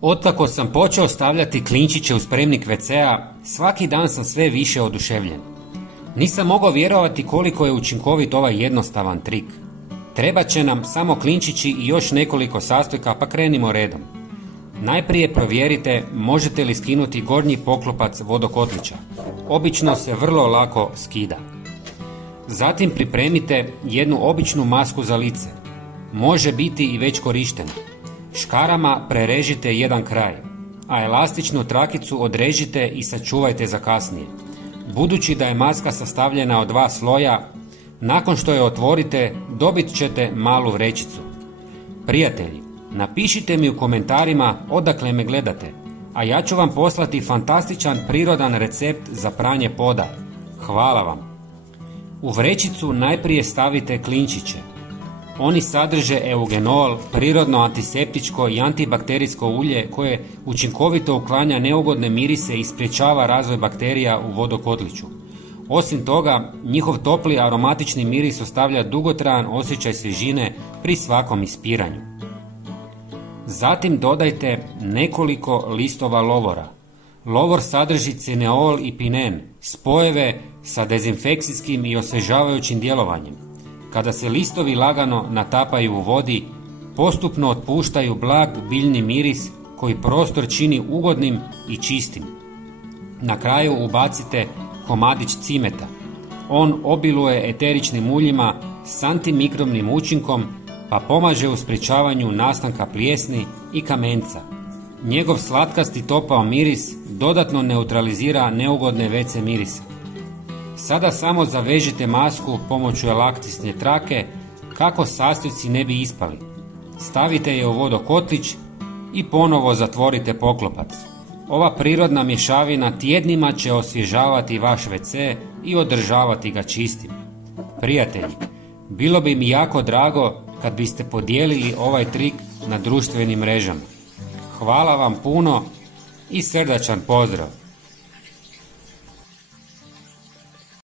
Otkako sam počeo stavljati klinčiće u spremnik WC-a, svaki dan sam sve više oduševljen. Nisam mogao vjerovati koliko je učinkovit ovaj jednostavan trik. Treba će nam samo klinčići i još nekoliko sastojka, pa krenimo redom. Najprije provjerite možete li skinuti gornji poklopac vodokotlića. Obično se vrlo lako skida. Zatim pripremite jednu običnu masku za lice. Može biti i već korištena. Škarama prerežite jedan kraj, a elastičnu trakicu odrežite i sačuvajte za kasnije. Budući da je maska sastavljena od 2 sloja, nakon što je otvorite dobit ćete malu vrećicu. Prijatelji, napišite mi u komentarima odakle me gledate, a ja ću vam poslati fantastičan prirodan recept za pranje poda. Hvala vam! U vrećicu najprije stavite klinčiće. Oni sadrže eugenol, prirodno antiseptičko i antibakterijsko ulje koje učinkovito uklanja neugodne mirise i sprječava razvoj bakterija u vodokotliću. Osim toga, njihov topli aromatični miris ostavlja dugotrajan osjećaj svježine pri svakom ispiranju. Zatim dodajte nekoliko listova lovora. Lovor sadrži cineol i pinen, spojeve sa dezinfekcijskim i osvježavajućim djelovanjem. Kada se listovi lagano natapaju u vodi, postupno otpuštaju blag biljni miris koji prostor čini ugodnim i čistim. Na kraju ubacite komadić cimeta. On obiluje eteričnim uljima s antimikrobnim učinkom pa pomaže u sprječavanju nastanka plijesni i kamenca. Njegov slatkasti topao miris dodatno neutralizira neugodne WC mirise. Sada samo zavežite masku pomoću elastične trake kako sastojci ne bi ispali. Stavite je u vodokotlić i ponovo zatvorite poklopac. Ova prirodna mješavina tjednima će osvježavati vaš WC i održavati ga čistim. Prijatelji, bilo bi mi jako drago kad biste podijelili ovaj trik na društvenim mrežama. Hvala vam puno i srdačan pozdrav!